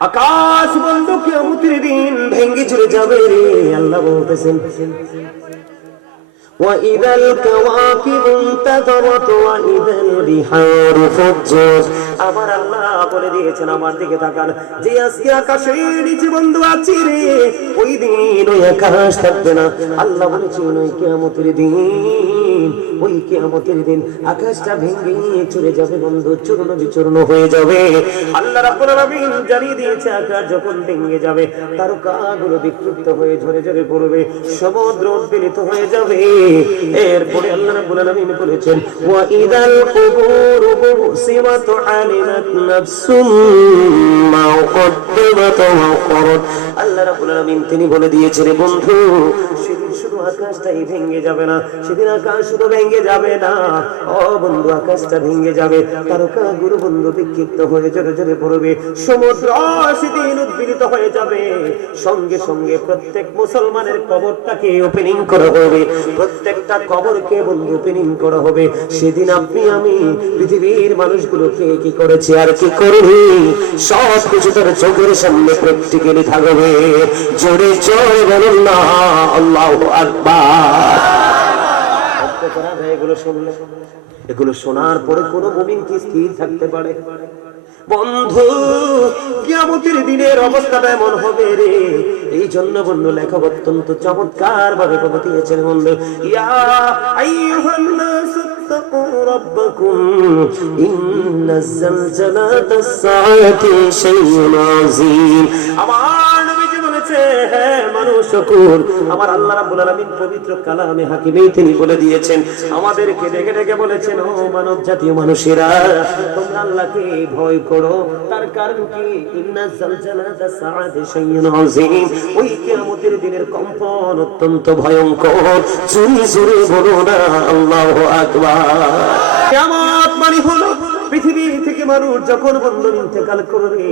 আকাশ বন্ধ কিয়ামতের দিন ভেঙে চলে যাবে রে। আল্লাহ বলতেছেন وَإِذَا الْكَوَاكِبُ انتَثَرَتْ وَإِذَا الْبِحَارُ فُجِّرَتْ। আমার আল্লাহ বলে দিয়েছেন, আমার দিকে তাকান, যে আজকে আকাশের নিচে বন্ধু আছি রে, ওই দিন ওই আকাশ থাকবে না। আল্লাহ বলেছেন ওই কিয়ামতের দিন, ওই কিয়ামতের দিন আকাশটা ভেঙে চলে যাবে বন্ধু, চূর্ণ বিচূর্ণ হয়ে যাবে। আল্লাহ রাব্বুল আলামিন জানিয়ে দিয়েছে আকাশ যখন ভেঙে যাবে, তারকাগুলো বিক্ষিপ্ত হয়ে ঝরে ঝরে পড়বে, সমুদ্র উদ্বেলিত হয়ে যাবে। এরপরে আল্লাহ রাব্বুল আলামিন বলেছেন ওয়া ইদাল কুবুরু বুসিমাত আলিমাত নাফসুম মা কদ্দামাত ওয়া আখরাত। আল্লাহ রাব্বুল আলামিন তিনি বলে দিয়েছেন বন্ধু, সেদিন শুধু আকাশটাই ভেঙে যাবে না, সেদিন আকাশ শুধু ভেঙে যাবে না, ও বন্ধু আকাশটা ভেঙে যাবে, তারকাগুলো বন্ধু বিক্ষিপ্ত হয়ে ঝরে ঝরে পড়বে, সমুদ্র সেদিন উদ্বেলিত হয়ে যাবে। সঙ্গে সঙ্গে প্রত্যেক মুসলমানের কবরটাকে ওপেনিং করা হবে, প্রত্যেকটা কবরকে বন্ধু ওপেনিং করা হবে। সেদিন আপনি আমি পৃথিবীর মানুষগুলোকে কি করেছি আর কি করিনি সব কিছু তার চোখের সামনে প্র্যাকটিক্যালি থাকবে। জোরে জোরে বলুন না আল্লাহু আকবার। এগুলো শুনলে, এগুলো শোনার পরে কোন মুমিন কি স্থির থাকতে পারে? বন্ধু কিয়ামতের দিনের অবস্থাটা এমন হবে রে। এই জন্য বন্ধু লেখক অত্যন্ত চমৎকার ভাবে কথা দিয়েছেন বন্ধু, ইয়া আইয়ুহান নাস তাকু রাব্বাকুম ইন্নাজ জালজালাতাস সাআতি শাইউন আযীম। আমার নবীজি বলেছে, হে মানুষ শুকুর, আমার আল্লাহ রাব্বুল আলামিন পবিত্র কালামে হাকিমে তিনি বলে দিয়েছেন, আমাদেরকে ডেকে ডেকে বলেছেন, ও মানব জাতীয় মানুষেরা, তোমরা আল্লাহকে ভয় করো। তার কারণ কি? ইন্নাজ জালজালাতাস সাআতি শাইউন আযীম, ওই কিয়ামতের দিনের কম্পন অত্যন্ত ভয়ঙ্কর। জোরে জোরে বলো না আল্লাহু আকবার। কিয়ামত মানে হলো পৃথিবী থেকে মানুষ যখন বন্ধু ইন্তেকাল করবে,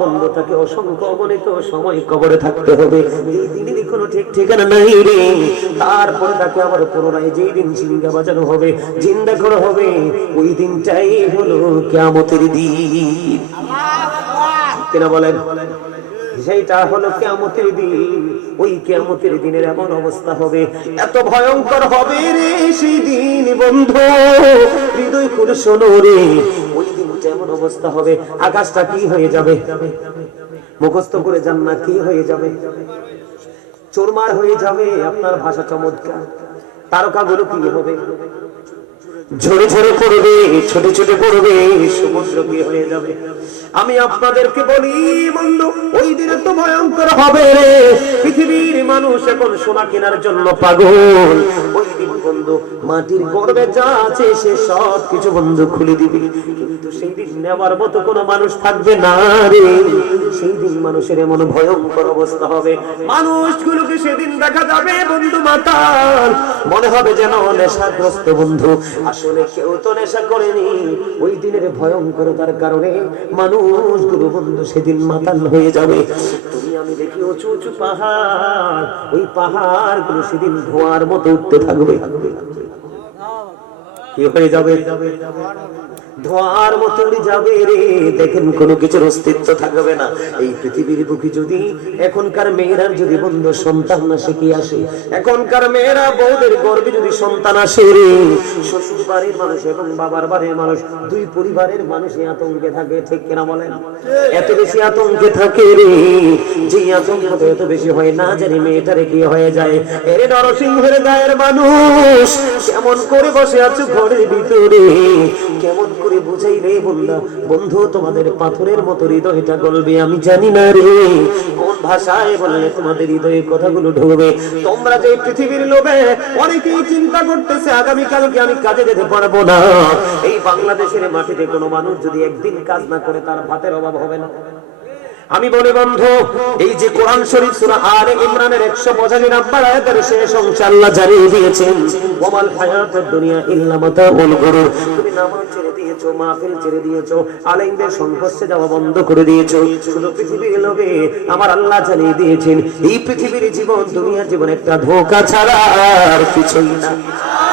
বন্ধু তাকে অসংখ্য অগণিত সময় কবরে থাকতে হবে। এই দিনের কোনো ঠিক ঠিকানা নাই রে। তারপরে তাকে আবার পুনরায় যেই দিন জিন্দা বাজানো হবে, জিন্দা করা হবে, ওই দিনটাই হলো কিয়ামতের দিন। কেন বলেন? সেইটা হলো কিয়ামতের দিন। ওই কিয়ামতের দিনের এমন অবস্থা হবে, এত ভয়ঙ্কর হবে রে সেই দিন বন্ধু, হৃদয় করে শোনো রে। ওই দিনটা এমন অবস্থা হবে, আকাশটা কি হয়ে যাবে? মুখস্থ করে যান না, কি হয়ে যাবে? চোরমার হয়ে যাবে। আপনার ভাষা চমৎকার। তারকাগুলো কি হবে? ঝরে ঝরে পড়বে, ছোটে ছোটে পড়বে, সমুদ্র কি হয়ে যাবে? আমি আপনাদেরকে বলি বন্ধু, ওই দিনে তো ভয়ঙ্কর হবে রে। পৃথিবীর মানুষ এখন সোনা কেনার জন্য পাগল। ওই দিন বন্ধু মাটির গর্ভে যা আছে সে সব কিছু বন্ধু খুলে দিবে, কিন্তু সেই দিন নেওয়ার মতো কোনো মানুষ থাকবে না রে। সেই দিন মানুষের এমন ভয়ঙ্কর অবস্থা হবে, মানুষগুলোকে সেদিন দেখা যাবে বন্ধু মাতাল, মনে হবে যেন নেশাগ্রস্ত বন্ধু। আসলে কেউ তো নেশা করেনি। ওই দিনের ভয়ঙ্করতার কারণে মানুষগুলো বন্ধু সেদিন মাতাল হয়ে যাবে। তুমি আমি দেখি উঁচু উঁচু পাহাড়, ওই পাহাড়গুলো সেদিন ধোঁয়ার মতো উঠতে থাকবে। কি হয়ে যাবে? ধোঁয়ার মতো উড়ে যাবে রে। দেখেন কোনো কিছুর অস্তিত্ব থাকবে না এই পৃথিবীর বুকে। যদি এখনকার মেয়েরা যদি বন্ধু সন্তান না সে কি আসে, এখনকার মেয়েরা বউদের গর্ভে যদি সন্তান আসে রে, শ্বশুর বাড়ির মানুষ এবং বাবার বাড়ির মানুষ, দুই পরিবারের মানুষই আতঙ্কে থাকে। ঠিক কিনা বলেন? এত বেশি আতঙ্কে থাকে রে, যে আতঙ্ক এত বেশি হয় না জানি মেয়েটারে কি হয়ে যায়। এরে নরসিংহের গায়ের মানুষ, কেমন করে বসে আছো ঘরের ভিতরে, কেমন করে বুঝাই রে বন্ধু? বন্ধু তোমাদের পাথরের মতো হৃদয়টা গলবে আমি জানি না রে। কোন ভাষায় বললে তোমাদের হৃদয়ে কথাগুলো ঢুকবে? তোমরা যে পৃথিবীর লোভে অনেকেই চিন্তা করতেছে আগামীকালকে আমি কাজে যেতে পারবো না। এই বাংলাদেশের মাটিতে কোনো মানুষ যদি একদিন কাজ না করে তার ভাতের অভাব হবে না। আমি বলি বন্ধু, এই যে কোরআন শরীফ সূরা আলে ইমরানের 185 নম্বর আয়াতের শেষ অংশে আল্লাহ জানিয়ে দিয়েছেন, ওয়ামাল হায়াতুদ দুনিয়া ইল্লা মাতাউল গুরুর। তুমি নামাজ ছেড়ে দিয়েছো, মাহফিল ছেড়ে দিয়েছো, আলেমদের সংস্পর্শে যাওয়া বন্ধ করে দিয়েছো, শুধু পৃথিবীর লোভে। আমার আল্লাহ জানিয়ে দিয়েছেন এই পৃথিবীর জীবন, দুনিয়ার জীবন একটা ধোঁকা ছাড়া আর কিছুই না।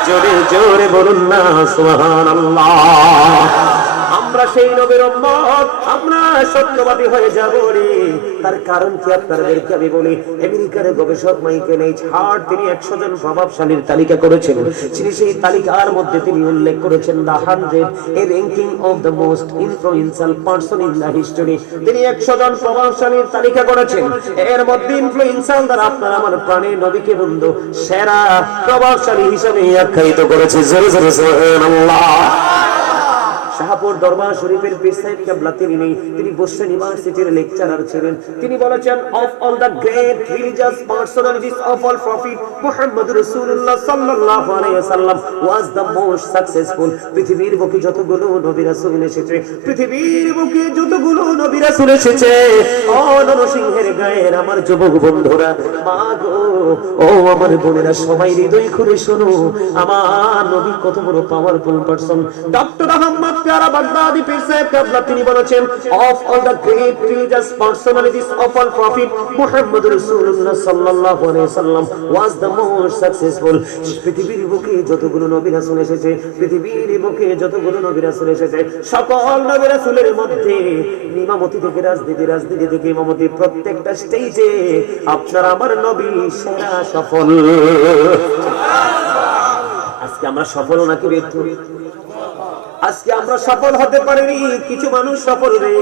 জোরে জোরে বলুন না সুবহানাল্লাহ। আমরা সেই নবীর উম্মত, আমরা সত্যবাদী হয়ে যাব রে। তার কারণ কি আপনাদেরকে আমি বলি। আমেরিকার গবেষক মাইকেল এইচ হার্ট তিনি 100 জন প্রভাবশালীর তালিকা করেছেন। তিনি সেই তালিকার মধ্যে তিনি উল্লেখ করেছেন the 100 a ranking of the most influential person in the history. তিনি 100 জন প্রভাবশালীর তালিকা করেছেন। এর মধ্যে ইনফ্লুয়েন্সিয়াল দ্বারা আপনার আমার প্রাণের নবীকে বন্ধু সেরা প্রভাবশালী হিসেবে আখ্যায়িত করেছে। জোরে জোরে সুবহানাল্লাহ। শাহপুর দরবার শরীফের পীর সাহেব কেবলা তিনি বসরা ইউনিভার্সিটির লেকচারার ছিলেন। তিনি বলেছেন of all the great religious personalities of all prophet Muhammad রাসূলুল্লাহ সাল্লাল্লাহু আলাইহি ওয়াসাল্লাম ওয়াজ দ্য মোস্ট সাকসেসফুল। পৃথিবীর বুকে যতগুলো নবী রাসূল এসেছে, পৃথিবীর বুকে যতগুলো নবী রাসূল এসেছে, ও নরসিংহের গায়ের আমার যুবক বন্ধুরা, মা গো, ও আমার বোনেরা, সবাই হৃদয় খুলে শোনো, আমার নবী কত বড় পাওয়ারফুল পারসন। ডক্টর আহমদ প্যারা বাগদাদি পীর সাহেব কেবলা তিনি বলেছেন of all the great religious personalities of all prophet Muhammad রাসূলুল্লাহ সাল্লাল্লাহু আলাইহি ওয়াসাল্লাম ওয়াজ দ্য মোস্ট সাকসেসফুল। পৃথিবীর বুকে যতগুলো নবী রাসূল এসেছে, পৃথিবীর বুকে যতগুলো নবী রাসূল এসেছে, সকল নবী রাসূলের মধ্যে ইমামতি থেকে রাজনীতি, রাজনীতি থেকে ইমামতি, প্রত্যেকটা স্টেজে আপনার আমার নবী সেরা সফল। আজকে আমরা সফল নাকি ব্যর্থ? আজকে আমরা সফল হতে পারিনি। কিছু মানুষ সফল রে,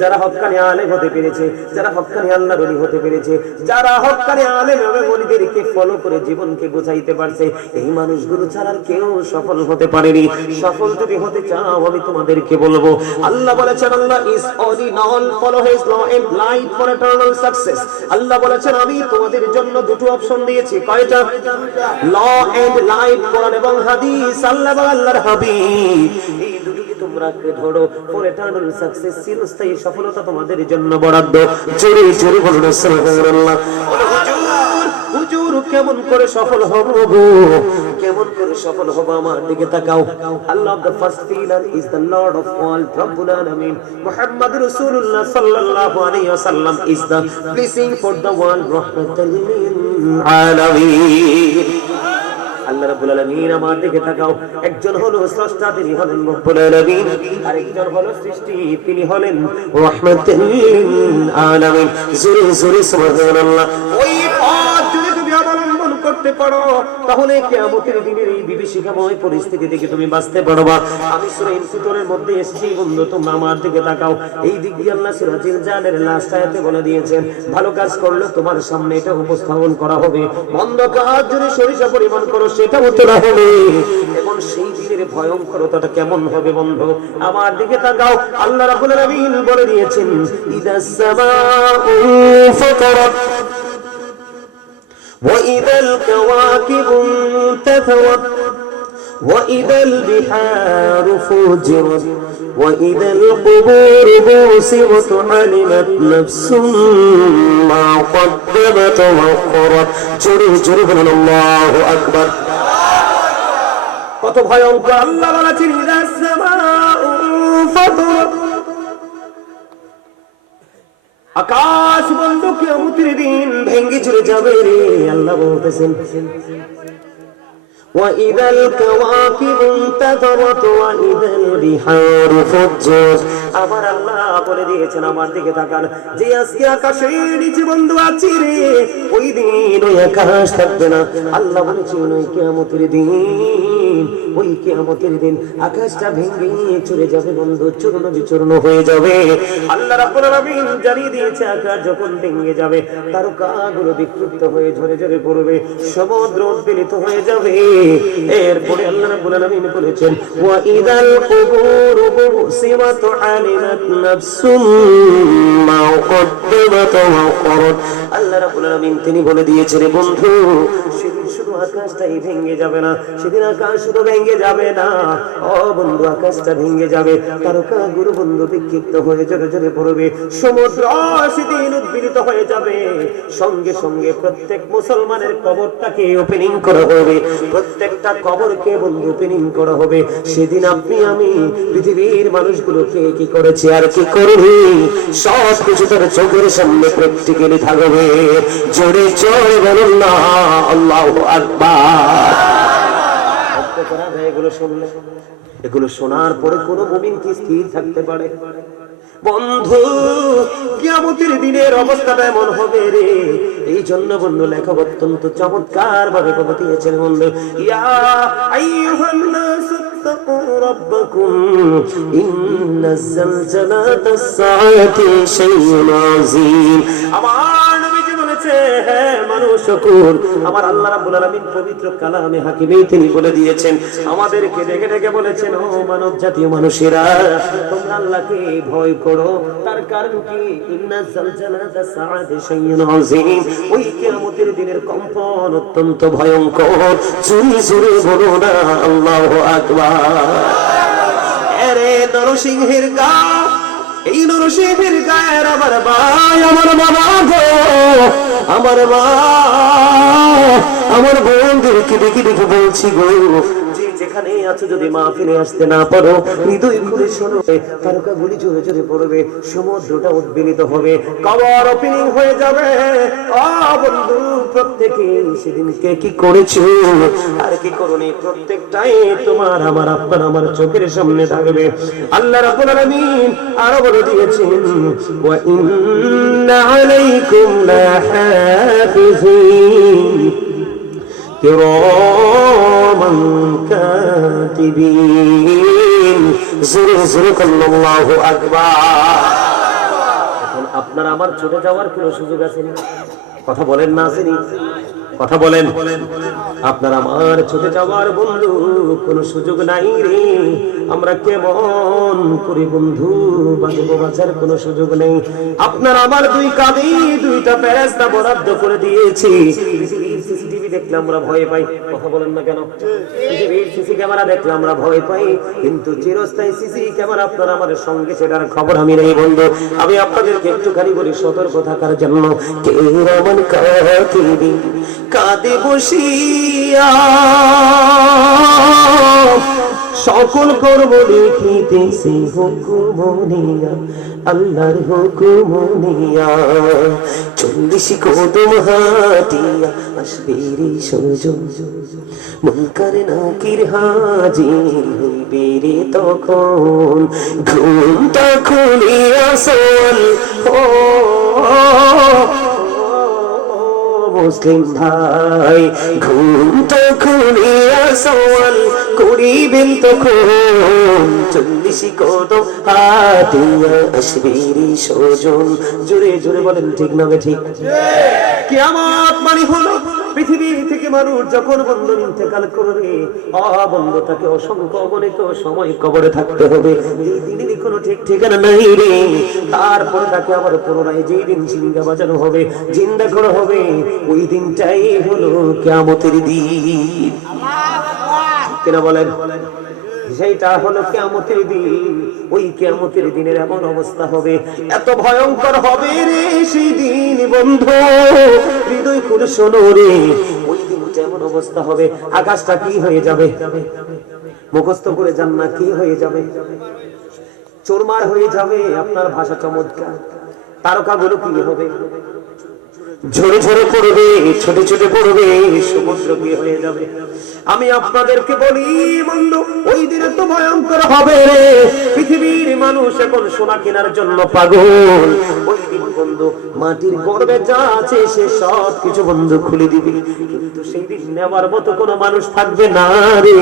যারা হক্কানি আলেম হতে পেরেছে, যারা হক্কানি আল্লাহর ওলি হতে পেরেছে, যারা হক্কানি আলেম এবং ওলিদেরকে ফলো করে জীবনকে গোছাইতে পারছে, এই মানুষগুলো ছাড়া আর কেউ সফল হতে পারেনি। সফল যদি হতে চাও আমি তোমাদেরকে বলবো, আল্লাহ বলেছেন Allah is all in all, follow his law and light for eternal success. Allah বলেছেন আমি তোমাদের জন্য দুটো অপশন দিয়েছি। কয়টা? ল এন্ড লাইট, কোরআন এবং হাদিস, আল্লাহ এবং আল্লাহর হাবিব। এই দুটোকে তোমরা ধরো, ফর ইটারনাল সাকসেস, চিরস্থায়ী সফলতা তোমাদের জন্য বরাদ্দ। জোরে জোরে বলুন সুবহানাল্লাহ। হুজুর কেমন করে সফল হব গো, কেমন করে সফল হব? আমার দিকে তাকাও। Allah the first pillar is the lord of all, রব্বুল আলামিন। মুহাম্মদ রাসূলুল্লাহ সাল্লাল্লাহু আলাইহি ওয়াসাল্লাম is the blessing for the world, রাহমাতাল লিল আলামিন। আল্লাহ রাব্বুল আলামিন আমার দিকে তাকাও। একজন হলো স্রষ্টা, তিনি হলেন রব্বুল আলামিন। আরেকজন হলো সৃষ্টি, তিনি হলেন রাহমাতুল লিল আলামিন। জোরে জোরে সুবহানাল্লাহ। ওই পথ যদি তুমি অবলম্বন করতে পারো, তাহলে কিয়ামতের দিনের এই বিভীষিকাময় পরিস্থিতি থেকে তুমি বাঁচতে পারবা। আমি সূরা ইনফিতরের মধ্যে এসেছি বন্ধু, তোমরা আমার দিকে তাকাও। এই দিক দিয়ে আল্লাহ সূরা জিলজালের লাস্ট আয়াতে বলে দিয়েছেন, ভালো কাজ করলে তোমার সামনে এটা উপস্থাপন করা হবে, মন্দ কাজ যদি সরিষা পরিমাণ করো সেটাও তোলা হবে। এবং সেই দিনের ভয়ঙ্করতাটা কেমন হবে বন্ধু, আমার দিকে তাকাও। আল্লাহ রাব্বুল আলামিন বলে দিয়েছেন ইদাস সামাউ ফাতারাত وإذا الكواكب انتثرت وإذا البحار فجرت وإذا القبور بوسرت علمت نفس ما قدمت وأخرت। জোরে জোরে বলুন আল্লাহু আকবার। কত ভয়ঙ্কর! আল্লাহ বলেছেন ইদাস সামাউ ফাতারাত, আকাশ বন্ধ কিয়ামতের দিন ভেঙে চলে যাবে রে। আল্লাহ বলতেছেন وَإِذَا الْكَوَاكِبُ انتَثَرَتْ وَإِذَا الْبِحَارُ فُجِّرَتْ। আমার আল্লাহ বলে দিয়েছেন, আমার দিকে তাকান, যে আজকে আকাশের নিচে বন্ধু আছি রে, ওই দিন ওই আকাশ থাকবে না। আল্লাহ বলেছেন ওই কিয়ামতের দিন, ওই কিয়ামতের দিন আকাশটা ভেঙে চলে যাবে বন্ধু, চূর্ণ বিচূর্ণ হয়ে যাবে। আল্লাহ রাব্বুল আলামিন জানিয়ে দিয়েছে আকাশ যখন ভেঙে যাবে, তারকাগুলো বিক্ষিপ্ত হয়ে ঝরে ঝরে পড়বে, সমুদ্র উদ্বেলিত হয়ে যাবে। এরপরে আল্লাহ রাব্বুল আলামিন বলেছেন ওয়া ইদাল কুবুরু বুসিরাত আলিমাত নাফসুম মা কদ্দামাত ওয়া আখরাত। আল্লাহ রাব্বুল আলামিন তিনি বলে দিয়েছেন বন্ধু, সেদিন শুধু আকাশটাই ভেঙে যাবে না, সেদিন আকাশ শুধু ভেঙে যাবে না, ও বন্ধু আকাশটা ভেঙে যাবে, তারকাগুলো বন্ধু বিক্ষিপ্ত হয়ে ঝরে ঝরে পড়বে, সমুদ্র সেদিন উদ্বেলিত হয়ে যাবে। সঙ্গে সঙ্গে প্রত্যেক মুসলমানের কবরটাকে ওপেনিং করা হবে, প্রত্যেকটা কবরকে বন্ধু ওপেনিং করা হবে। সেদিন আপনি আমি পৃথিবীর মানুষগুলোকে কি করেছি আর কি করিনি সব কিছু তার চোখের সামনে প্র্যাকটিক্যালি থাকবে। জোরে জোরে বলুন না আল্লাহু আকবার। এগুলো শুনলে এগুলো শোনার পরে কোন মুমিন কি স্থির থাকতে পারে? বন্ধু, কিয়ামতের দিনের অবস্থাটা এমন হবে রে। এই জন্য বন্ধু লেখক অত্যন্ত চমৎকার ভাবে কথা দিয়েছেন বন্ধু, ইয়া আইয়ুহান নাস ইত্তাকু রাব্বাকুম ইন্নাজ জালজালাতাস সাআতি শাইউন আযীম। আমার নবীজি বলেছে, হে মানুষ সকল, আমার আল্লাহ রাব্বুল আলামিন পবিত্র কালামে হাকিমে তিনি বলে দিয়েছেন, আমাদেরকে ডেকে ডেকে বলেছেন, ও মানব জাতীয় মানুষেরা, তোমরা আল্লাহকে ভয় করো। তার কারণ কি? ইন্নাজ জালজালাতাস সাআতি শাইউন আযীম, ওই কিয়ামতের দিনের কম্পন অত্যন্ত ভয়ঙ্কর। জোরে জোরে বলো না আল্লাহু আকবার। আরে নরসিংহের গা, এই নরসিংহের গায়ের আমার ভাই, আমার বাবা গো, আমার মা, আমার বোনদেরকে দেখে দেখে বলছি গো, যেখানে আছো যদি মাহফিলে আসতে না পারো, হৃদয় খুলে শোনো, তারকাগুলি জোরে জোরে পড়বে, সমুদ্রটা উদ্বেলিত হবে, কবর ওপেনিং হয়ে যাবে। ও বন্ধু, প্রত্যেকে সেদিনকে কি করেছো আর কি করোনি, প্রত্যেকটাই তোমার আমার আপনার আমার চোখের সামনে থাকবে। আল্লাহ রাব্বুল আলামিন আরো বলে দিয়েছেন, ওয়া ইন্না আলাইকুম লাহাফিজিন কিরামান কাতিবিন। জোরে জোরে আল্লাহু আকবার। এখন আপনার আমার চলে যাওয়ার কোনো সুযোগ আছে না? কথা বলেন না, আসেনি? কথা বলেন। আপনার আমার ছুটে যাওয়ার বন্ধু কোনো সুযোগ নাই রে। আমরা কেমন করি বন্ধু বাঁচবো, বাঁচার কোনো সুযোগ নেই। আপনার আমার দুই কাঁধে দুইটা ফেরেশতা বরাদ্দ করে দিয়েছি। সিসিটিভি দেখলে আমরা ভয় পাই, কথা বলেন না কেন? পৃথিবীর সিসি ক্যামেরা দেখলে আমরা ভয় পাই, কিন্তু চিরস্থায়ী সিসি ক্যামেরা আপনার আমার সঙ্গে, সেটার খবর আমি নেই বন্ধু। আমি আপনাদেরকে একটুখানি বলি সতর্ক থাকার জন্য, কিরামান কাতিবিন, কাঁদে বসিয়া সকল কর্ম লিখিতেছি হুকুম নিয়া, আল্লাহর হুকুম নিয়া। 40 কদম হাঁটিয়া আসবে রে সুজন, মুনকার নাকির হাজির হইবে রে তখন। ঘুমটা খুলিয়া শোন ও মুসলিম ভাই, ঘুমটা খুলিয়া শোন করিবেন তখন। 40 কদম হাঁটিয়া আসবে রে সুজন। জোরে জোরে বলেন, ঠিক না ঠিক? কিয়ামত মানে হলো পৃথিবী থেকে মানুষ যখন বন্ধু ইন্তেকাল করবে, বন্ধু তাকে অসংখ্য অগণিত সময় কবরে থাকতে হবে। এই দিনের কোনো ঠিক ঠিকানা নাই রে। তারপরে তাকে আবার পুনরায় যেই দিন জিন্দা বাজানো হবে, জিন্দা করা হবে, ওই দিনটাই হলো কিয়ামতের দিন। কেন বলেন? সেইটা হলো কিয়ামতের দিন। ওই কিয়ামতের দিনের এমন অবস্থা হবে, এত ভয়ঙ্কর হবে রে সেই দিন বন্ধু, হৃদয় খুলে শোনো রে। ওই দিন যেমন অবস্থা হবে, আকাশটা কি হয়ে যাবে মুখস্থ করে যান না, কি হয়ে যাবে? চোরমার হয়ে যাবে। আপনার ভাষা চমৎকার। তারকাগুলো কি হবে? ঝরে ঝরে পড়বে, ছোটে ছোটে পড়বে, সমুদ্র কি হয়ে যাবে। আমি আপনাদেরকে বলি বন্ধু, ওই দিনে তো ভয়ঙ্কর হবে রে। পৃথিবীর মানুষ এখন সোনা কেনার জন্য পাগল। ওই দিন বন্ধু মাটির গর্ভে যা আছে সে সব কিছু বন্ধু খুলে দিবে, কিন্তু সেই দিন নেওয়ার মতো কোনো মানুষ থাকবে না রে।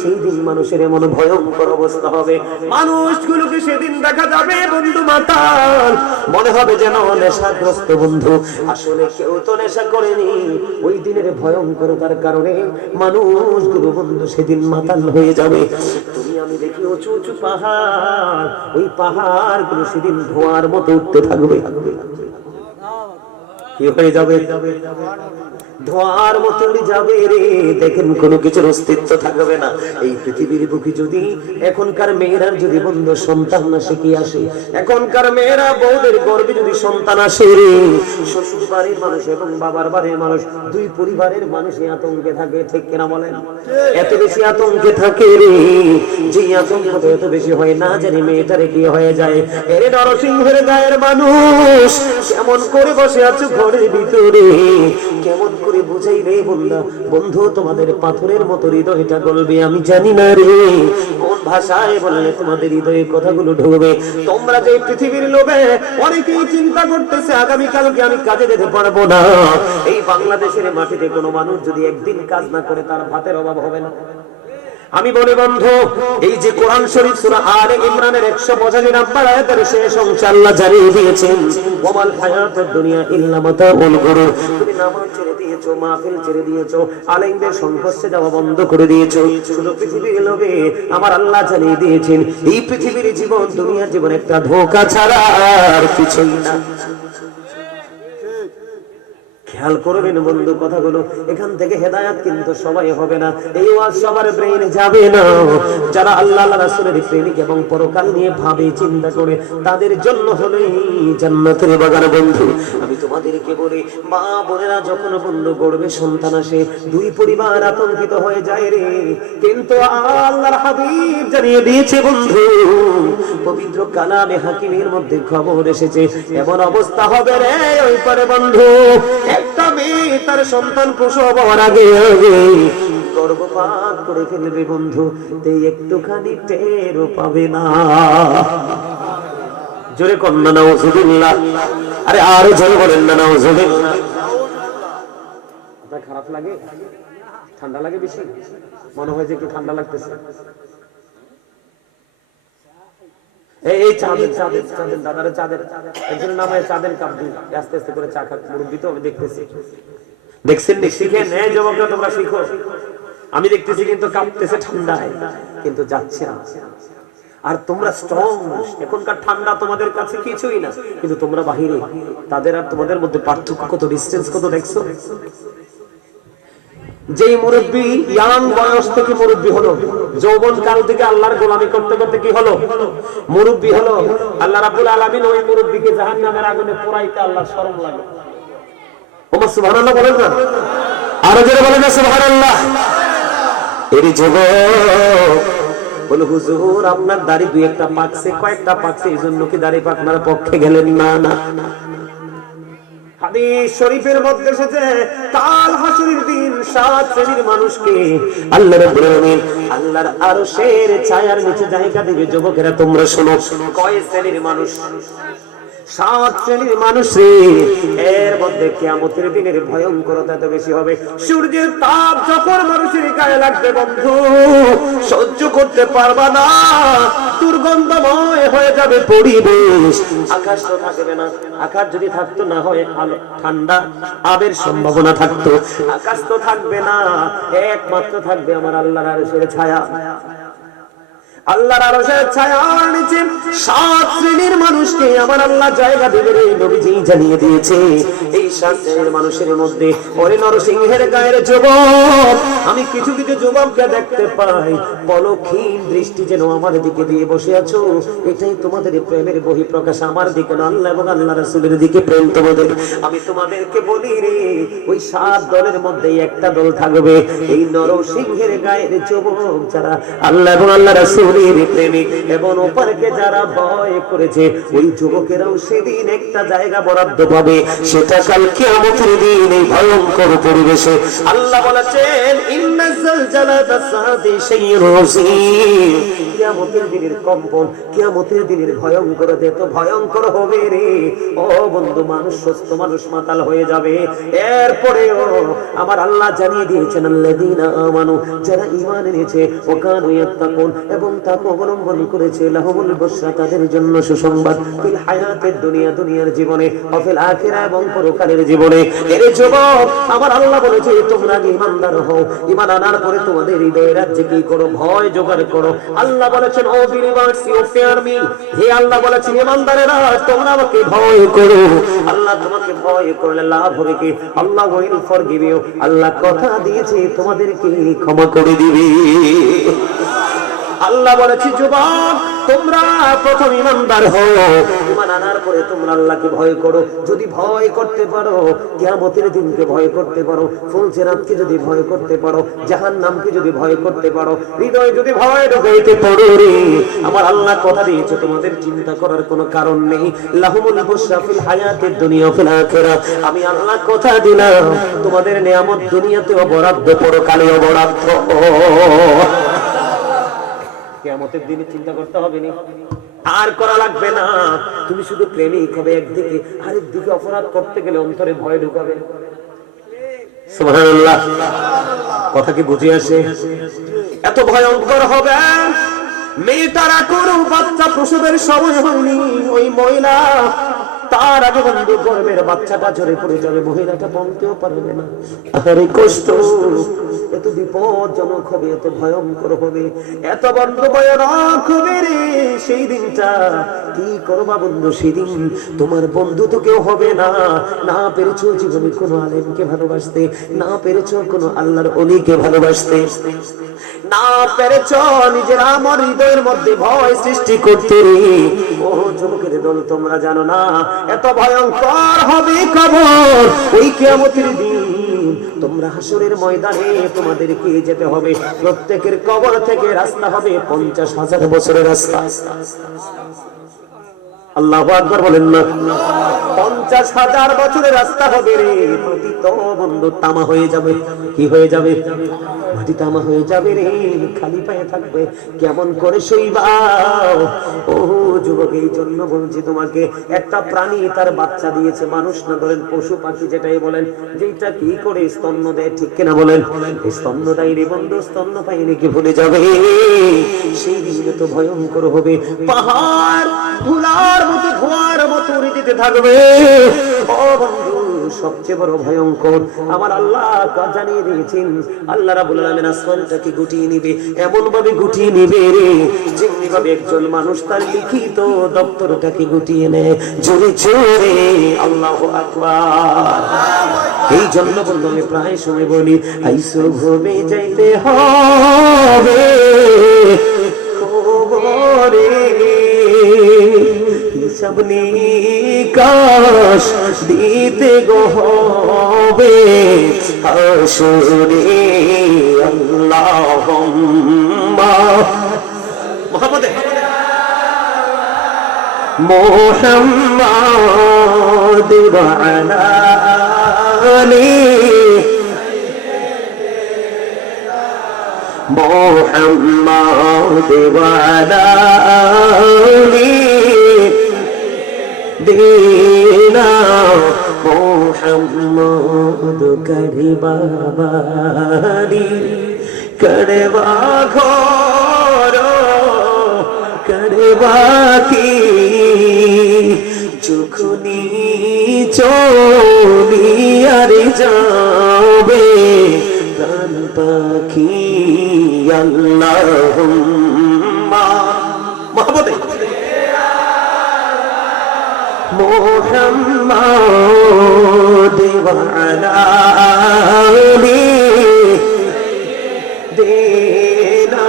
সেই দিন মানুষের এমন ভয়ঙ্কর অবস্থা হবে, মানুষগুলোকে সেদিন দেখা যাবে বন্ধু মাতাল, মনে হবে যেন নেশাগ্রস্ত বন্ধু। আসলে কেউ তো নেশা করেনি। ওই দিনের ভয়ঙ্করতার কারণে মানুষগুলো বন্ধু সেদিন মাতাল হয়ে যাবে। তুমি আমি দেখি উঁচু উঁচু পাহাড়, ওই পাহাড়গুলো সেদিন ধোঁয়ার মতো উঠতে থাকবে। কি হয়ে যাবে? ধোঁয়ার মতো উড়ে যাবে রে। দেখেন কোনো কিছুর অস্তিত্ব থাকবে না এই পৃথিবীর বুকে। যদি এখনকার মেয়েরা যদি বন্ধু সন্তান না সে কি আসে, এখনকার মেয়েরা বউদের গর্ভে যদি সন্তান আসে রে, শ্বশুর বাড়ির মানুষ এবং বাবার বাড়ির মানুষ, দুই পরিবারের মানুষই আতঙ্কে থাকে, ঠিক কিনা বলেন? এত বেশি আতঙ্কে থাকে রে, যে আতঙ্ক এত বেশি হয় না জানি মেয়েটারে কি হয়ে যায়। এরে নরসিংহের গায়ের মানুষ কেমন করে বসে আছো ঘরের ভিতরে। কেমন করে বুঝাই রে বন্ধা, বন্ধু তোমাদের পাথরের মতো হৃদয়টা গলবে আমি জানি না রে। কোন ভাষায় বললে তোমাদের হৃদয়ে কথাগুলো ঢুকবে? তোমরা যে পৃথিবীর লোভে অনেকেই চিন্তা করতেছে আগামীকালকে আমি কাজে যেতে পারবো না। এই বাংলাদেশের মাটিতে কোনো মানুষ যদি একদিন কাজ না করে তার ভাতের অভাব হবে না। আমি বলি বন্ধু, এই যে কোরআন শরীফ সূরা আলে ইমরানের 185 নম্বর আয়াতের শেষ অংশে আল্লাহ জানিয়ে দিয়েছেন, ওয়ামাল হায়াতুদ দুনিয়া ইল্লা মাতাউল গুরুর। তুমি নামাজ ছেড়ে দিয়েছো, মাহফিল ছেড়ে দিয়েছো, আলেমদের সংস্পর্শে যাওয়া বন্ধ করে দিয়েছো, শুধু পৃথিবীর লোভে। আমার আল্লাহ জানিয়ে দিয়েছেন এই পৃথিবীর জীবন, দুনিয়ার জীবন একটা ধোঁকা ছাড়া আর কিছুই না। খেয়াল করবেন বন্ধু কথাগুলো। এখান থেকে হেদায়েত কিন্তু সবাই হবে না, এই ওয়াজ সবার ব্রেইনে যাবে না। যারা আল্লাহ রাসূলের প্রেমিক এবং পরকাল নিয়ে ভাবে চিন্তা করে, তাদের জন্য হলো জান্নাতের বাগান। বন্ধু আমি তোমাদেরকে বলি, মা বোনেরা যখন বন্ধু গর্ভে সন্তান আসে, দুই পরিবার আতঙ্কিত হয়ে যায় রে। কিন্তু আল্লাহর হাবিব জানিয়ে দিয়েছে বন্ধু, পবিত্র কালামে হাকিমের মধ্যে খবর এসেছে, এমন অবস্থা হবে রে ওই পারে বন্ধু, একটা মেয়ে তার সন্তান প্রসব হওয়ার আগে গর্ভপাত করে ফেলবে বন্ধু, তাই একটুখানি টেরও পাবে না। জোরে কন্যা নাউজুবিল্লাহ, আরে আরো জোরে বলেন না নাউজুবিল্লাহ। আপনার খারাপ লাগে? ঠান্ডা লাগে বেশি? মনে হয় যে একটু ঠান্ডা লাগতেছে। এই চাঁদের চাঁদের চাঁদের দাদারে চাঁদের একজনের নাম হয় চাঁদের কাপ দিন, আস্তে আস্তে করে চা খাচ্ছে মুরব্বি তো আমি দেখতেছি। দেখছেন নি? শিখেন, এই যুবকরা তোমরা শিখো। আমি দেখতেছি কিন্তু কাঁপতেছে ঠান্ডায়, কিন্তু যাচ্ছে না। আর তোমরা স্ট্রং, এখনকার ঠান্ডা তোমাদের কাছে কিছুই না, কিন্তু তোমরা বাহিরে, তাদের আর তোমাদের মধ্যে পার্থক্য কত, ডিসটেন্স কত দেখছো? যেই মুরব্বী ইয়াং বয়স থেকে মুরব্বী হলো, যৌবন কাল থেকে আল্লাহর গোলামি করতে করতে কি হলো? মুরব্বী হলো। আল্লাহ রাব্বুল আলামিন ওই মুরব্বীকে জাহান্নামের আগুনে পোড়াইতে আল্লাহর শরম লাগে। ওমা সুবহানাল্লাহ বলেন না, আরো জোরে বলেন না সুবহানাল্লাহ। এর যুবক বলে, হুজুর আপনার দাড়ি দুই একটা পাকছে, কয়েকটা পাকছে, এইজন্য কি দাড়ি পাকনার পক্ষে গেলেন? না না, হাদিস শরীফের মধ্যে এসেছে, কাল হাসরের দিন 7 শ্রেণীর মানুষকে আল্লাহ রাব্বুল আলামিন আল্লাহর আরশের ছায়ার নিচে জায়গা দিবে। যুবকেরা তোমরা শোনো, কয় শ্রেণীর মানুষ? 7 শ্রেণীর মানুষ। এর মধ্যে কিয়ামতের দিনের ভয়ঙ্করতা তো বেশি হবে। সূর্যের তাপ যখন মানুষের গায়ে লাগবে বন্ধু, সহ্য করতে পারবা না, দুর্গন্ধময় হয়ে যাবে পরিবেশ। আকাশ তো থাকবে না, আকাশ যদি থাকতো না হয় আলো ঠান্ডা আবের সম্ভাবনা থাকতো। আকাশ তো থাকবে না, একমাত্র থাকবে আমার আল্লাহর আরশের ছায়া। আল্লাহর আরশের ছায়ার নিচে 7 শ্রেণীর মানুষকে আমার আল্লাহ জায়গা দেবে রে। নবীজি জানিয়ে দিয়েছে, এই 7 শ্রেণীর মানুষের মধ্যে ওরে নরসিংহের গায়ের যুবক, আমি কিছু কিছু যুবককে দেখতে পাই, পলকহীন দৃষ্টি যেন আমার দিকে দিয়ে বসে আছো। এটাই তোমাদের প্রেমের বহিঃপ্রকাশ, আমার দিকে না, আল্লাহ এবং আল্লাহ রাসূলের দিকে প্রেম তোমাদের। আমি তোমাদেরকে বলি রে, ওই 7 দলের মধ্যে একটা দল থাকবে, এই নরসিংহের গায়ের যুবক যারা আল্লাহ এবং আল্লাহ রাসূল প্রেমিক এবং ওপারকে যারা ভয় করেছে, ওই যুবকেরাও সেদিন একটা জায়গা বরাদ্দ পাবে। সেটা কাল কিয়ামতের দিন এই ভয়ঙ্কর পরিবেশে। আল্লাহ বলেছেন, ইন্নাজ জালজালাতা সাদি শাইউন আযীম। কিয়ামতের দিনের কম্পন, কিয়ামতের দিনের ভয়ঙ্করতা এত ভয়ঙ্কর হবে রে। ও বন্ধু, মানুষ সুস্থ, মানুষ মাতাল হয়ে যাবে। এরপরেও আমার আল্লাহ জানিয়ে দিয়েছেন, আল্লাযীনা আমানু, যারা ঈমান এনেছে, ওয়া কানু ইয়াত্তাকুন, এবং তাকে অবলম্বন করেছে, লাহুমুল বুশরা, তাদের জন্য সুসংবাদ, ফিল হায়াতের দুনিয়া, দুনিয়ার জীবনে, ওয়া ফিল আখিরা, এবং পরকালের জীবনে। এর যুবক আমার আল্লাহ বলেছে, তোমরা ঈমানদার হও, ঈমান আনার পরে তোমাদের হৃদয়ের রাজ্যে কি করো? ভয় জোগাড় করো। আল্লাহ বলেছেন, O believers you fear me, হে আল্লাহ বলেছেন ঈমানদারেরা তোমরা আমাকে ভয় করো। আল্লাহ তোমাকে ভয় করলে লাভ হবে কি? আল্লাহ উইল ফরগিভ ইউ, আল্লাহ কথা দিয়েছে তোমাদেরকে ক্ষমা করে দিবে। আল্লাহ বলেছি যুবক তোমরা প্রথম ঈমানদার হও, ঈমান আনার পরে তোমরা আল্লাহকে ভয় করো। যদি ভয় করতে পারো, কিয়ামতের দিনকে ভয় করতে পারো, ফুলসিরাতকে যদি ভয় করতে পারো, জাহান্নামকে যদি ভয় করতে পারো, হৃদয়ে যদি ভয় ঢুকাইতে পারো রে, আমার আল্লাহ কথা দিয়েছে তোমাদের চিন্তা করার কোনো কারণ নেই। লাহুমুল বুশরা ফিল হায়াতিদ দুনিয়া ফিল আখিরাহ, আমি আল্লাহ কথা দিলাম তোমাদের নিয়ামত দুনিয়াতেও বরাদ্দ, পরকালেও বরাদ্দ। কিয়ামতের দিনে চিন্তা করতে হবে না, আর করা লাগবে না। তুমি শুধু প্রেমিক হবে একদিকে, আরেকদিকে অপরাধ করতে গেলে অন্তরে ভয় ঢুকাবে। সুবহানাল্লাহ, কথা কি বুঝে আসে? এত ভয়ঙ্কর হবে। মেয়েটারা কোনো বাচ্চা প্রসবের সময় হয়নি, ওই মহিলা তার আগে বন্ধু গর্ভের বাচ্চাটা ঝরে পড়ে যাবে, মহিলাটা বলতেও পারবে না। আরে কষ্ট, এত বিপজ্জনক হবে, এত ভয়ঙ্কর হবে, এত বন্ধু ভয়ানক হবে রে। সেই দিনটা কি করবা বন্ধু? সেদিন তোমার বন্ধু তো কেউ হবে না। না পেরেছো জীবনে কোনো আলেমকে ভালোবাসতে, না পেরেছো কোনো আল্লাহর ওলিকে ভালোবাসতে, না পেরেছো নিজের আমার হৃদয়ের মধ্যে ভয় সৃষ্টি করতে। ও যুবকের দল, তোমরা জানো না এত ভয়ঙ্কর হবে কবর। ওই কিয়ামতের দিন তোমরা হাসরের ময়দানে তোমাদেরকে যেতে হবে, প্রত্যেকের কবর থেকে রাস্তা হবে 50,000 বছরের রাস্তা। আল্লাহু আকবার বলেন না। 50,000 বছরের রাস্তা হবে রে। মাটি তো বন্ধু তামা হয়ে যাবে। কি হয়ে যাবে? মাটি তামা হয়ে যাবে রে, খালি পায়ে থাকবে। কেমন করে সইবা? ও যুবক, এই জন্য বলছি তোমাকে, একটা প্রাণী তার বাচ্চা দিয়েছে, মানুষ না ধরেন পশু পাখি যেটাই বলেন, যেটা কি করে স্তন্য দেয়, ঠিক কিনা বলেন? স্তন্য দেয় রে বন্ধু, স্তন্য পাইনি কি ভুলে যাবে? সেই দিনে তো ভয়ঙ্কর হবে। পাহাড় ধুলার মতো, ধোঁয়ার মতো উড়ে যেতে থাকবে। ও বন্ধু, সবচেয়ে বড় ভয়ঙ্কর আমার আল্লাহ জানিয়ে দিয়েছেন। আল্লাহ রাব্বুল আলামিন আসমানটাকে গুটিয়ে নিবে, এমন ভাবে গুটিয়ে নিবে রে, যেমনি ভাবে একজন মানুষ তার লিখিত দপ্তরটাকে গুটিয়ে নেয় জোরে জোরে। আল্লাহু আকবার। এই জন্য বন্ধু আমি প্রায় সময় বলি, আইসো ভবে যাইতে হবে খবরে, হিসাব নিকাশ দিতে গো হবে হাসরে। আল্লাহুম্মা মুহাম্মদ মুহাম্মাদ ওয়া আলা আলি মুহাম্মাদ ওয়া আলা আলি दीना मोहम्मद करवा बारी करवा घोरो करवा की चुखनी चोली अरे जावे प्राण पाखी अल्लाहुम्मा मोहम्मद मुहम्मद व अला आली दीना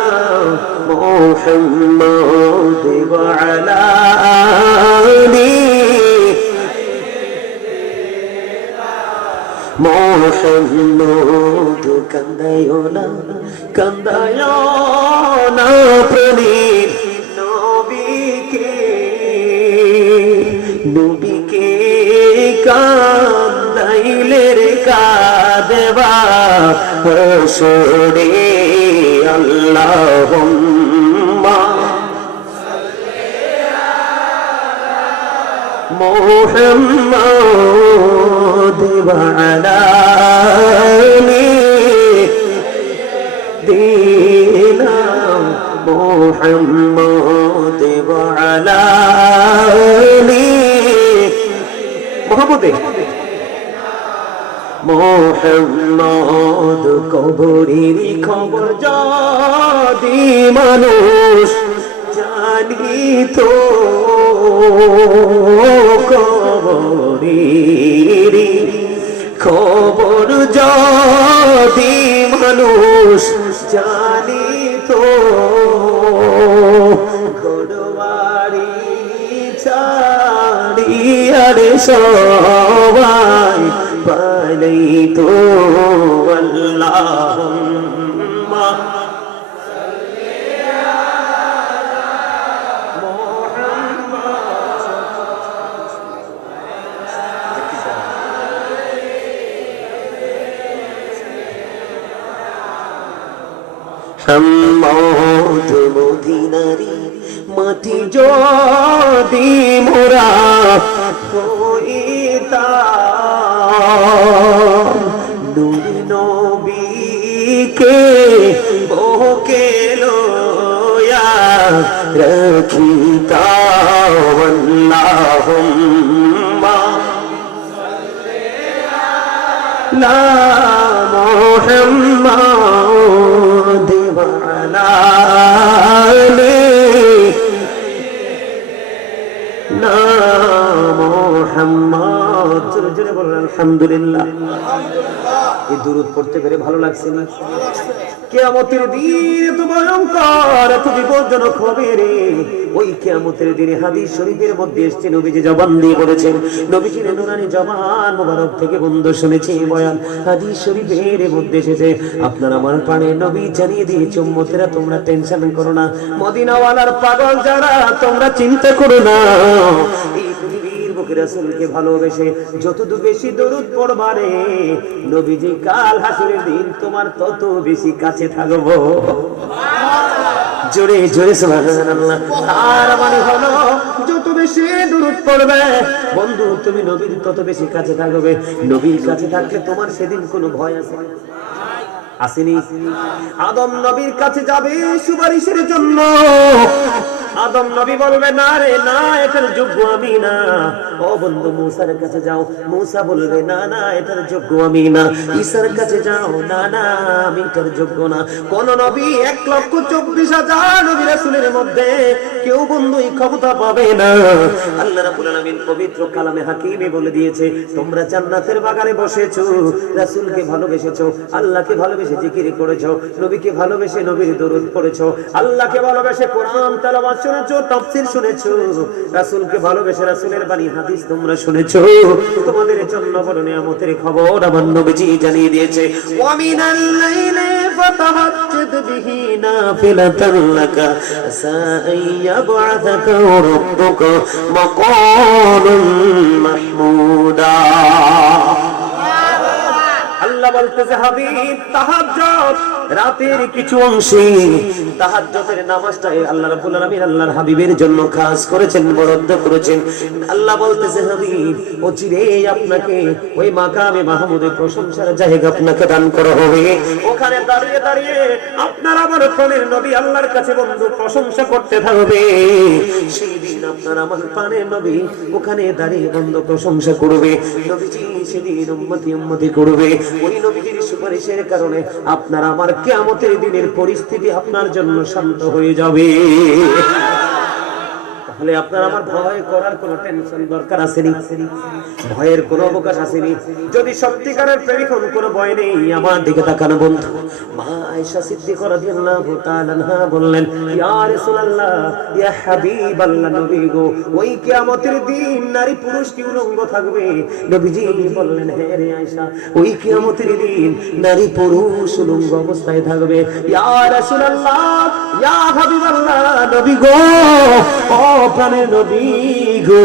मुहम्मद व अला आली मुहम्मद कंदायो ना प्रणीत নবীকে কাঁদাইলে রে কাঁদবা হাসরে। আল্লাহুম্মা মুহাম্মাদ ওয়া আলা আলি দীনা মুহাম্মাদ ওয়া আলা আলি মোহাম্মদ মোহাম্মদ কবরের খবর যদি মানুষ জানিত, কবরের খবর যদি মানুষ জানিত, ঘরবাড়ি ছাড়িয়া রে সবাই পাইলেই তো আল্লাহুম্মা সম্মত মদিনারি মাটি যদি মোরা হইতাম নূর নবীকে বুকে লইয়া রাখিতাম আল্লাহুম্মা লা মুহাম্মাদ ওয়া আলা আলিহি মুহাম্মদ। জোরে জোরে বলেন আলহামদুলিল্লাহ। এই দুরূদ পড়তে পেরে ভালো লাগছে না? কিয়ামতের দিন এত ভয়ঙ্কর, এত বিপজ্জনক হবে রে। ওই কিয়ামতের দিনে হাদিস শরীফের মধ্যে এসেছে, নবীজি জবান দিয়ে বলেছেন, নবীজির নুরানি জবান মোবারক থেকে বন্ধ শুনেছি বয়ান। হাদিস শরীফের মধ্যে এসেছে, আপনার আমার প্রাণে নবী জানিয়ে দিয়েছে, উম্মতেরা তোমরা টেনশন করো না, মদিনাওয়ালার পাগল যারা তোমরা চিন্তা করো না। এই পৃথিবীর বুকে রাসূলকে ভালোবেসে যত বেশি দরুদ পড়বারে নবীজি কাল হাসরের দিন তোমার তত বেশি কাছে থাকবো। জোরে জোরে সুবহানাল্লাহ। আর মানে হলো যত বেশি দরুদ পড়বে বন্ধু তুমি নবীর তত বেশি কাছে থাকবে। নবীর কাছে থাকলে তোমার সেদিন কোনো ভয় আছে আসেনি? আদম নবীর কাছে যাবে সুপারিশের জন্য, আদম নবী বলবে না রে না, এটার যোগ্য আমি না। ও বন্ধু মূসার কাছে যাও, মূসা বলবে না না, এটার যোগ্য আমি না। ঈসার কাছে যাও, না না আমি এটার যোগ্য না। কোন নবী 1,24,000 নবী রাসূলের মধ্যে কেউ বন্ধু এই ক্ষমতা পাবে না। আল্লাহ রাব্বুল আলামিন পবিত্র কালামে হাকিমে বলে দিয়েছে, তোমরা জান্নাতের বাগানে বসেছো, রাসূলকে ভালোবেসেছো, আল্লাহকে ভালোবেসে জিকির করেছো, নবীকে ভালোবেসে নবীর দরুদ পড়েছো, আল্লাহকে ভালোবেসে কোরআন তেলাওয়াত শুনেছো, তাফসীর শুনেছো, রাসূলকে ভালোবেসে রাসূলের বাণী হাদিস তোমরা শুনেছো। তোমাদের জন্য বড় নিয়ামতের খবর আমার নবীজি জানিয়ে দিয়েছে, ওয়া মিনাল লাইলি ফাতাহাজ্জাদ বিহি নাফিলাতান লাকা আসা আইয়াবআসাকা রাব্বুকা মাকামান মাহমুদা। আল্লাহ বলতেছে, হাবিব তাহাজ্জুদ রাতের কিছু অংশে তাহাজ্জুদের নামাজটাই আল্লাহ রাব্বুল আলামিন আল্লাহর হাবিবের জন্য খাস করেছেন, বরাদ্দ করেছেন। আল্লাহ বলতেছে, হাবিব অচিরেই আপনাকে ওই মাকামে মাহমুদে প্রশংসার জায়গা আপনাকে দান করা হবে। ওখানে দাঁড়িয়ে দাঁড়িয়ে আপনার আমার প্রাণের নবী আল্লাহর কাছে বন্ধু প্রশংসা করতে থাকবে। সেই দিন আপনার আমার প্রাণের নবী ওখানে দাঁড়িয়ে বন্ধু প্রশংসা করবে। নবীজি সেদিন উম্মতি উম্মতি করবে। ওই নবীজির সুপারিশের কারণে আপনার আমার কিয়ামতের দিনের পরিস্থিতি আপনার জন্য শান্ত হয়ে যাবে। তাহলে আপনার আমার ভয় করার কোনো টেনশন দরকার আসেনি, ভয়ের কোনো অবকাশ আসেনি। যদি সত্যিকারের প্রেমিক হন কোনো ভয় নেই। আমার দিকে তাকানো বন্ধু, মা আয়েশা সিদ্দিকা রাদিয়াল্লাহু তাআলা আনহা বললেন, ইয়া রাসূলুল্লাহ ইয়া হাবিবাল্লাহ, নবী গো ওই কিয়ামতের দিন নারী পুরুষ কি উলঙ্গ থাকবে? নবীজি বললেন, হ্যাঁ রে আয়েশা, ওই কিয়ামতের দিন নারী পুরুষ উলঙ্গ অবস্থায় থাকবে। ইয়া রাসূলুল্লাহ ইয়া হাবিবাল্লাহ, নবী গো ও প্রাণের নবী গো,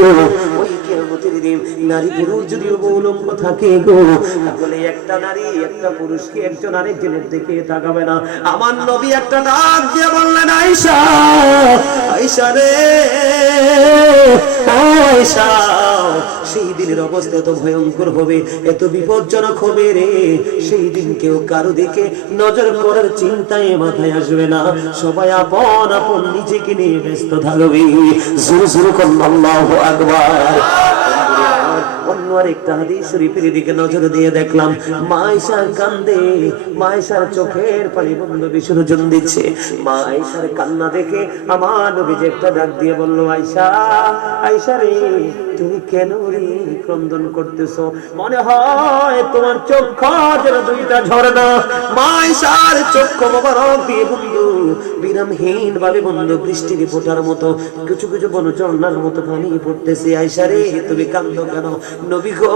ওই কিয়ামতের দিন নারী পুরুষ যদি উলঙ্গ থাকে গো, তাহলে একটা নারী একটা পুরুষকে একজন আরেকজনের দিকে তাকাবে না। আমার নবী একটা ডাক দিয়ে বললেন, আয়েশা আয়েশা রে আয়েশা, সেই দিনের অবস্থা এত ভয়ঙ্কর হবে, এত বিপজ্জনক হবে রে, সেই দিন কেউ কারো দিকে নজর করার চিন্তায় মাথায় আসবে না। সবাই আপন আপন নিজেকে নিয়ে ব্যস্ত থাকবে। জোরে জোরে বলুন আল্লাহু আকবার। অন্য আরেকটা হাদিস শরীফের দিকে নজর দিয়ে দেখলাম, মা আয়েশার কান্দে, মা আয়েশার চোখের পানি বন্ধ বিসর্জন দিচ্ছে। মা আয়েশার কান্না দেখে আমার নবীজি একটা ডাক দিয়ে বলল, আয়েশা আয়েশা রে, তুমি কেন রে ক্রন্দন করতেছো? মনে হয় তোমার চোখ যেন দুইটা ঝর্ণা। মা আয়েশার চোখ মোবারক দিয়ে বন্ধু বিরামহীন ভাবে বন্ধু বৃষ্টির ফোঁটার মতো কিছু কিছু বনু ঝর্ণার মতো পানি পড়তেছে। আয়েশা রে তুমি কান্দো কেন? নবী গো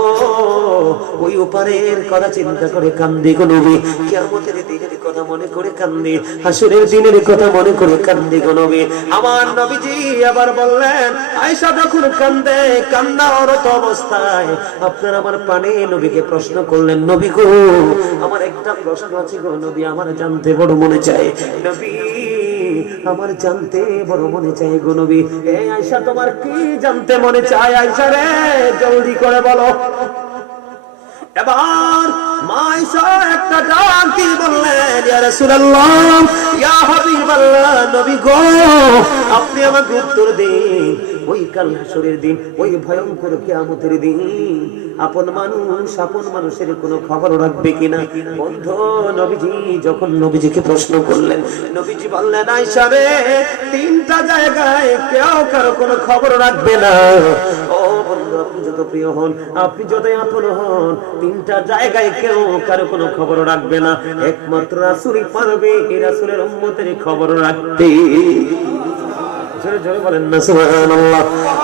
ওই ওপারের কথা চিন্তা করে কান্দি গো নবী, কিয়ামতের দিনের কথা মনে করে কান্দি, হাসরের দিনের কথা মনে করে কান্দি গো নবী। আমার নবীজি আবার বললেন, আয়েশা যখন কান্দে কান্নারত অবস্থায় আপনার আমার পানে নবীকে প্রশ্ন করলেন, নবী গো আমার একটা প্রশ্ন আছে গো নবী, আমার জানতে বড় মনে চায় নবী, আমার জানতে বড় মনে চায় গো নবী। এই আয়েশা তোমার কি জানতে মনে চায় আয়েশা রে, জলদি করে বলো। এবার মা আয়েশা একটা ডাক দিয়ে বললেন, ইয়া রাসূলুল্লাহ ইয়া হাবিবাল্লাহ, নবী গো আপনি আমাকে উত্তর দিন, ওই কাল হাসরের দিন, ওই ভয়ঙ্কর কিয়ামতের দিন আপন মানুষের কোনো খবর রাখবে কিনা? বন্ধু নবীজি যখন নবীজিকে প্রশ্ন করলেন, নবীজি বললেন, আয়েশা রে তিনটা জায়গায় কেউ কারো কোনো খবর রাখবে না। ও বন্ধু আপনি যত প্রিয় হন, আপনি যত আপন হন, তিনটা জায়গায় কেউ কারো কোনো খবর রাখবে না, একমাত্র রাসূলই পারবে এই রাসূলের উম্মতের খবর রাখতে। জোরে জোরে বলেন না সুবহানাল্লাহ।